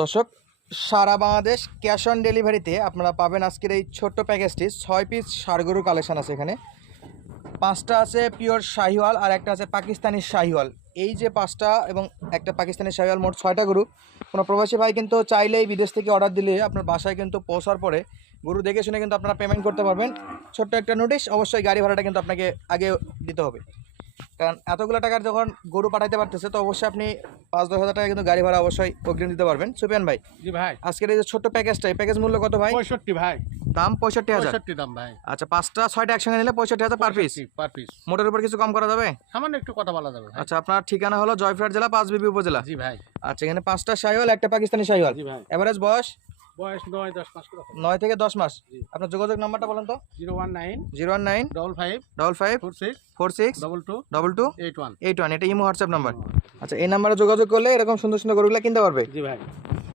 দর্শক, সারা Bangladesh cash on ডেলিভারিতে আপনারা পাবেন আজকের এই ছোট্ট প্যাকেজটি। ছয় পিস সারগরু কালেকশান আছে এখানে। পাঁচটা আছে পিওর শাহিওয়াল আর একটা আছে পাকিস্তানি শাহিওয়াল। এই যে পাঁচটা এবং একটা পাকিস্তানি শাহিওয়াল মোট ছয়টা গরু। কোনো প্রবাসী ভাই কিন্তু চাইলেই বিদেশ থেকে অর্ডার দিলে আপনার বাসায় কিন্তু পৌঁছার পরে গরু দেখে শুনে কিন্তু আপনারা পেমেন্ট করতে পারবেন। ছোট্ট একটা নোটিশ অবশ্যই গাড়ি ভাড়াটা কিন্তু আপনাকে আগে দিতে হবে। কারণ এতগুলো টাকার যখন গরু পাঠাইতে পারতেছে তো অবশ্যই আপনি পাঁচ দশ হাজার টাকা কিন্তু গাড়ি ভাড়া অবশ্যই অগ্রিম দিতে পারবেন। সুপিয়ান ভাই জি ভাই। আজকের এই যে ছোট্ট প্যাকেজটা এই প্যাকেজ মূল্য কত ভাই? পঁয়ষট্টি ভাই। দাম পঁয়ষট্টি হাজার। দাম ভাই। আচ্ছা পাঁচটা ছয়টা একসঙ্গে নিলে পঁয়ষট্টি হাজার পার পিস পার পিস মোটের উপর কিছু কম করা যাবে? সামান্য একটু কথা বলা যাবে আচ্ছা আপনার ঠিকানা হলো জয়ফ্রাট জেলা পাঁচ পাঁচবিবি উপজেলা। জি ভাই। আচ্ছা এখানে পাঁচটা শাহিওয়াল একটা পাকিস্তানি শাহিওয়াল। জি ভাই। এভারেজ বয়স? বয়স নয় দশ নয় থেকে দশ মাস। আপনার যোগাযোগ নাম্বারটা বলেন তো? Zero one nine zero one nine double five double five four six four six double two double two eight one. Eight one. এটা ইমো হোয়াটসঅ্যাপ নাম্বার। আচ্ছা এই নাম্বারে যোগাযোগ করলে এরকম সুন্দর সুন্দর গরুগুলো কিনতে পারবে? জি ভাই।